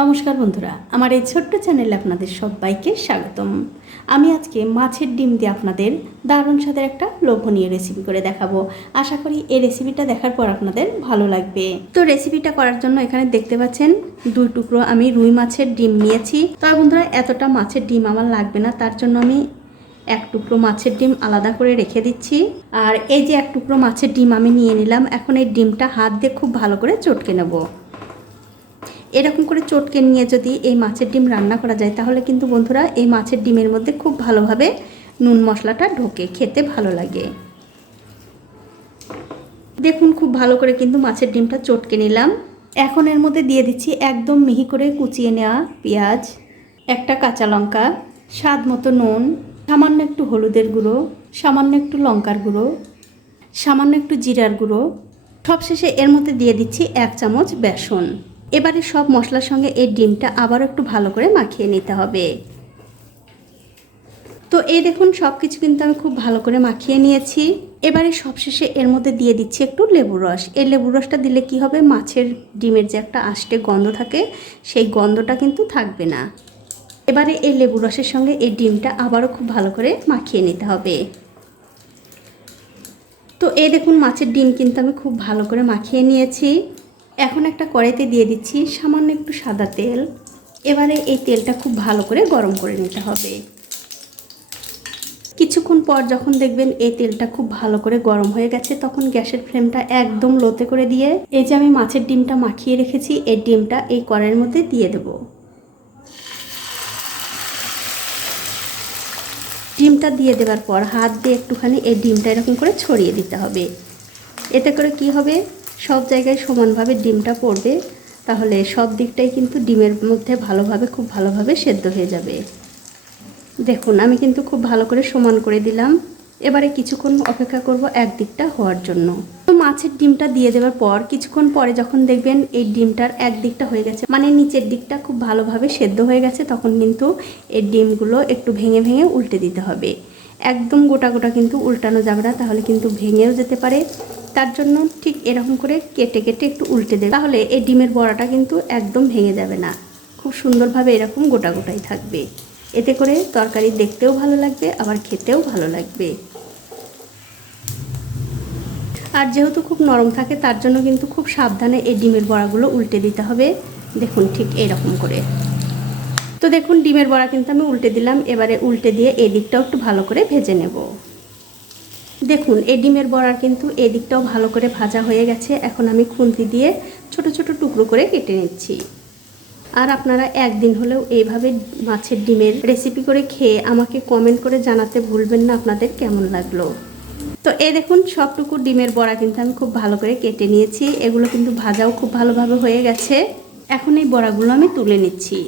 নমস্কার বন্ধুরা, আমার এই ছোট্ট চ্যানেলে আপনাদের সবাইকে স্বাগতম। আমি আজকে মাছের ডিম দিয়ে আপনাদের দারুণ স্বাদের একটা লোভনীয় রেসিপি করে দেখাবো। আশা করি এই রেসিপিটা দেখার পর আপনাদের ভালো লাগবে। তো রেসিপিটা করার জন্য এখানে দেখতে পাচ্ছেন, দুই টুকরো আমি রুই মাছের ডিম নিয়েছি। তবে বন্ধুরা, এতটা মাছের ডিম আমার লাগবে না, তার জন্য আমি এক টুকরো মাছের ডিম আলাদা করে রেখে দিচ্ছি। আর এই যে এক টুকরো মাছের ডিম আমি নিয়ে নিলাম, এখন এই ডিমটা হাত দিয়ে খুব ভালো করে চটকে নেব। এরকম করে চটকে নিয়ে যদি এই মাছের ডিম রান্না করা যায়, তাহলে কিন্তু বন্ধুরা এই মাছের ডিমের মধ্যে খুব ভালোভাবে নুন মশলাটা ঢোকে, খেতে ভালো লাগে। দেখুন খুব ভালো করে কিন্তু মাছের ডিমটা চটকে নিলাম। এখন এর মধ্যে দিয়ে দিচ্ছি একদম মিহি করে কুচিয়ে নেওয়া পেঁয়াজ, একটা কাঁচা লঙ্কা, স্বাদ মতো নুন, সামান্য একটু হলুদের গুঁড়ো, সামান্য একটু লঙ্কার গুঁড়ো, সামান্য একটু জিরার গুঁড়ো। সবশেষে এর মধ্যে দিয়ে দিচ্ছি এক চামচ বেসন। এবারে সব মশলার সঙ্গে এই ডিমটা আবারও একটু ভালো করে মাখিয়ে নিতে হবে। তো এই দেখুন সব কিছু কিন্তু আমি খুব ভালো করে মাখিয়ে নিয়েছি। এবারে সবশেষে এর মধ্যে দিয়ে দিচ্ছি একটু লেবুর রস। এই লেবুর রসটা দিলে কি হবে? মাছের ডিমের যে একটা আষ্টে গন্ধ থাকে, সেই গন্ধটা কিন্তু থাকবে না। এবারে এই লেবু রসের সঙ্গে এই ডিমটা আবারও খুব ভালো করে মাখিয়ে নিতে হবে। তো এই দেখুন, মাছের ডিম কিন্তু আমি খুব ভালো করে মাখিয়ে নিয়েছি। এখন একটা কড়াইতে দিয়ে দিচ্ছি সামান্য একটু সাদা তেল। এবারে এই তেলটা খুব ভালো করে গরম করে নিতে হবে। কিছুক্ষণ পর যখন দেখবেন এই তেলটা খুব ভালো করে গরম হয়ে গেছে, তখন গ্যাসের ফ্লেমটা একদম লোতে করে দিয়ে এই যে আমি মাছের ডিমটা মাখিয়ে রেখেছি, এই ডিমটা এই কড়াইয়ের মধ্যে দিয়ে দেবো। ডিমটা দিয়ে দেওয়ার পর হাত দিয়ে একটুখানি এই ডিমটা এরকম করে ছড়িয়ে দিতে হবে। এতে করে কি হবে? সব জায়গায় সমানভাবে ডিমটা পড়বে, তাহলে সব দিকটাই কিন্তু ডিমের মধ্যে ভালোভাবে, খুব ভালোভাবে সেদ্ধ হয়ে যাবে। দেখুন, আমি কিন্তু খুব ভালো করে সমান করে দিলাম। এবারে কিছুক্ষণ অপেক্ষা করব এক দিকটা হওয়ার জন্য। তো মাছের ডিমটা দিয়ে দেওয়ার পর কিছুক্ষণ পরে যখন দেখবেন এই ডিমটার এক দিকটা হয়ে গেছে মানে নিচের দিকটা খুব ভালোভাবে সেদ্ধ হয়ে গেছে, তখন কিন্তু এই ডিমগুলো একটু ভেঙে ভেঙে উল্টে দিতে হবে। একদম গোটা গোটা কিন্তু উল্টানো যাবে না, তাহলে কিন্তু ভেঙেও যেতে পারে। তার জন্য ঠিক এরকম করে কেটে কেটে একটু উল্টে দেবে। তাহলে এই ডিমের বড়াটা কিন্তু একদম ভেঙে যাবে না। খুব সুন্দরভাবে এরকম গোটা গোটাই থাকবে। এতে করে তরকারি দেখতেও ভালো লাগবে, আবার খেতেও ভালো লাগবে। আর যেহেতু খুব নরম থাকে, তার জন্য কিন্তু খুব সাবধানে এই ডিমের বড়াগুলো উল্টে দিতে হবে। দেখুন ঠিক এইরকম করে। তো দেখুন, ডিমের বড়া কিন্তু আমি উল্টে দিলাম। এবারে উল্টে দিয়ে এই দিকটাও একটু ভালো করে ভেজে নেব। দেখুন, এই ডিমের বড়ার কিন্তু এই দিকটাও ভালো করে ভাজা হয়ে গেছে। এখন আমি খুন্তি দিয়ে ছোট ছোট টুকরো করে কেটে নিচ্ছি। আর আপনারা একদিন হলেও এইভাবে মাছের ডিমের রেসিপি করে খেয়ে আমাকে কমেন্ট করে জানাতে ভুলবেন না, আপনাদের কেমন লাগল? তো এই দেখুন, সবটুকু ডিমের বড়া কিন্তু আমি খুব ভালো করে কেটে নিয়েছি। এগুলো কিন্তু ভাজাও খুব ভালোভাবে হয়ে গেছে। এখন এই বড়াগুলো আমি তুলে নিচ্ছি।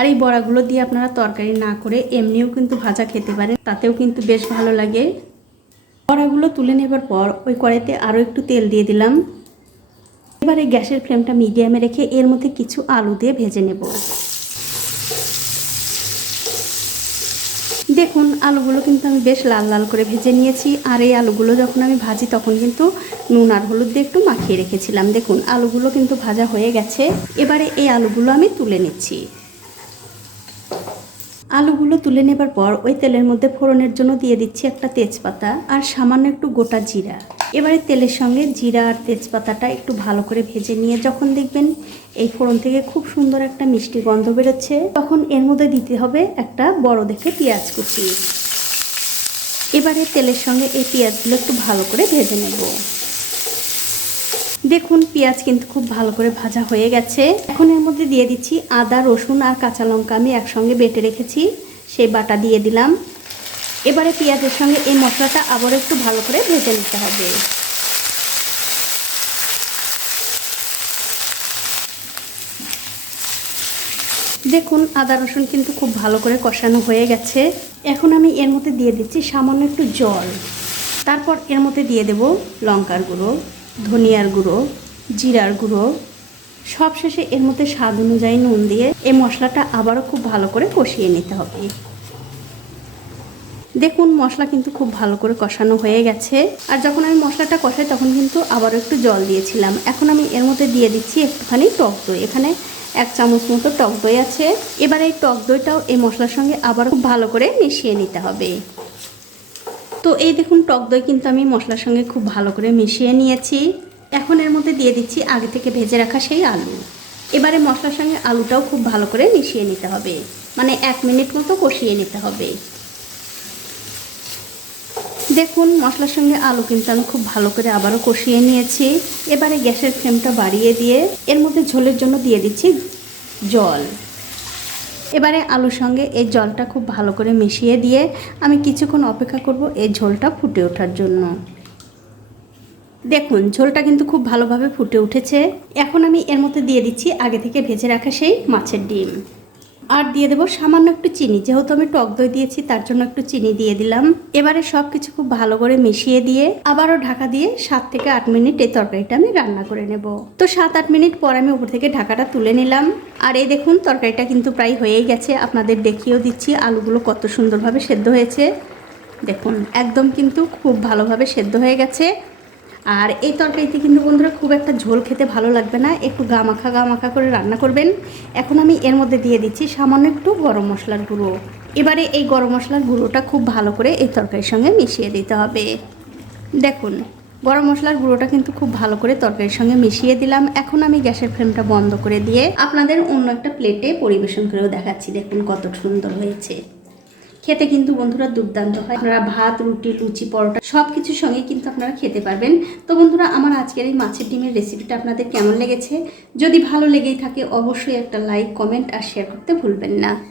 আর এই বড়াগুলো দিয়ে আপনারা তরকারি না করে এমনিও কিন্তু ভাজা খেতে পারেন, তাতেও কিন্তু বেশ ভালো লাগে। বড়াগুলো তুলে নেবার পর ওই কড়াইতে আরও একটু তেল দিয়ে দিলাম। এবারে গ্যাসের ফ্লেমটা মিডিয়ামে রেখে এর মধ্যে কিছু আলু দিয়ে ভেজে নেব। দেখুন, আলুগুলো কিন্তু আমি বেশ লাল লাল করে ভেজে নিয়েছি, আর এই আলুগুলো যখন আমি ভাজি তখন কিন্তু নুন আর হলুদ দিয়ে একটু মাখিয়ে রেখেছিলাম। দেখুন, আলুগুলো কিন্তু ভাজা হয়ে গেছে। এবারে এই আলুগুলো আমি তুলে নিচ্ছি। আলুগুলো তুলে নেবার পর ওই তেলের মধ্যে ফোড়নের জন্য দিয়ে দিচ্ছি একটা তেজপাতা আর সামান্য একটু গোটা জিরা। এবারে তেলের সঙ্গে জিরা আর তেজপাতাটা একটু ভালো করে ভেজে নিয়ে যখন দেখবেন এই ফোড়ন থেকে খুব সুন্দর একটা মিষ্টি গন্ধ বেরোচ্ছে, তখন এর মধ্যে দিতে হবে একটা বড় দেখে পেঁয়াজ কুচি। এবারে তেলের সঙ্গে এই পেঁয়াজগুলো একটু ভালো করে ভেজে নেব। দেখুন, পেঁয়াজ কিন্তু খুব ভালো করে ভাজা হয়ে গেছে। এখন এর মধ্যে দিয়ে দিচ্ছি আদা, রসুন আর কাঁচা লঙ্কা আমি একসঙ্গে বেটে রেখেছি। সেই বাটা দিয়ে দিলাম। এবারে পেঁয়াজের সঙ্গে এই মশলাটা আবার একটু ভালো করে ভেজে নিতে হবে। দেখুন, আদা, রসুন কিন্তু খুব ভালো করে কষানো হয়ে গেছে। এখন আমি এর মধ্যে দিয়ে দিচ্ছি সামান্য একটু জল। তারপর এর মধ্যে দিয়ে দেব লঙ্কার গুঁড়ো। ধনিয়ার গুঁড়ো, জিরার গুঁড়ো, সবশেষে এর মধ্যে স্বাদ অনুযায়ী নুন দিয়ে এই মশলাটা আবারও খুব ভালো করে কষিয়ে নিতে হবে। দেখুন, মশলা কিন্তু খুব ভালো করে কষানো হয়ে গেছে। আর যখন আমি মশলাটা কষাই, তখন কিন্তু আবারও একটু জল দিয়েছিলাম। এখন আমি এর মধ্যে দিয়ে দিচ্ছি একটুখানি টক দই। এখানে এক চামচ মতো টক দই আছে। এবার এই টক দইটাও এই মশলার সঙ্গে আবার খুব ভালো করে মিশিয়ে নিতে হবে। তো এই দেখুন টক দই কিন্তু আমি মশলার সঙ্গে খুব ভালো করে মিশিয়ে নিয়েছি। এখন এর মধ্যে দিয়ে দিচ্ছি আগে থেকে ভেজে রাখা সেই আলু। এবারে মশলার সঙ্গে আলুটাও খুব ভালো করে মিশিয়ে নিতে হবে। মানে এক মিনিট মতো কষিয়ে নিতে হবে। দেখুন, মশলার সঙ্গে আলু কিন্তু আমি খুব ভালো করে আবারও কষিয়ে নিয়েছি। এবারে গ্যাসের ফ্লেমটা বাড়িয়ে দিয়ে এর মধ্যে ঝোলের জন্য দিয়ে দিচ্ছি জল। এবারে আলুর সঙ্গে এই জলটা খুব ভালো করে মিশিয়ে দিয়ে আমি কিছুক্ষণ অপেক্ষা করব এই ঝোলটা ফুটে ওঠার জন্য। দেখুন, ঝোলটা কিন্তু খুব ভালোভাবে ফুটে উঠেছে। এখন আমি এর মধ্যে দিয়ে দিচ্ছি আগে থেকে ভেজে রাখা সেই মাছের ডিম। আর দিয়ে দেবো সামান্য একটু চিনি। যেহেতু আমি টক দই দিয়েছি, তার জন্য একটু চিনি দিয়ে দিলাম। এবারে সব কিছু খুব ভালো করে মিশিয়ে দিয়ে আবারও ঢাকা দিয়ে সাত থেকে আট মিনিট এই তরকারিটা আমি রান্না করে নেব। তো সাত আট মিনিট পর আমি উপর থেকে ঢাকাটা তুলে নিলাম। আর এই দেখুন, তরকারিটা কিন্তু প্রায় হয়েই গেছে। আপনাদের দেখিয়েও দিচ্ছি, আলুগুলো কত সুন্দরভাবে সেদ্ধ হয়েছে। দেখুন, একদম কিন্তু খুব ভালোভাবে সেদ্ধ হয়ে গেছে। আর এই তরকারিতে কিন্তু বন্ধুরা খুব একটা ঝোল খেতে ভালো লাগবে না। একটু গা মাখা গা মাখা করে রান্না করবেন। এখন আমি এর মধ্যে দিয়ে দিচ্ছি সামান্য একটু গরম মশলার গুঁড়ো। এবারে এই গরম মশলার গুঁড়োটা খুব ভালো করে এই তরকারির সঙ্গে মিশিয়ে দিতে হবে। দেখুন, গরম মশলার গুঁড়োটা কিন্তু খুব ভালো করে তরকারির সঙ্গে মিশিয়ে দিলাম। এখন আমি গ্যাসের ফ্লেমটা বন্ধ করে দিয়ে আপনাদের অন্য একটা প্লেটে পরিবেশন করেও দেখাচ্ছি। দেখুন কত সুন্দর হয়েছে। খেতে কিন্তু বন্ধুরা দুর্দান্ত হয়। আপনারা ভাত, রুটি, লুচি, পরোটা সব কিছুর সঙ্গে কিন্তু আপনারা খেতে পারবেন। তো বন্ধুরা, আমার আজকের এই মাছের ডিমের রেসিপিটা আপনাদের কেমন লেগেছে? যদি ভালো লেগেই থাকে, অবশ্যই একটা লাইক কমেন্ট আর শেয়ার করতে ভুলবেন না।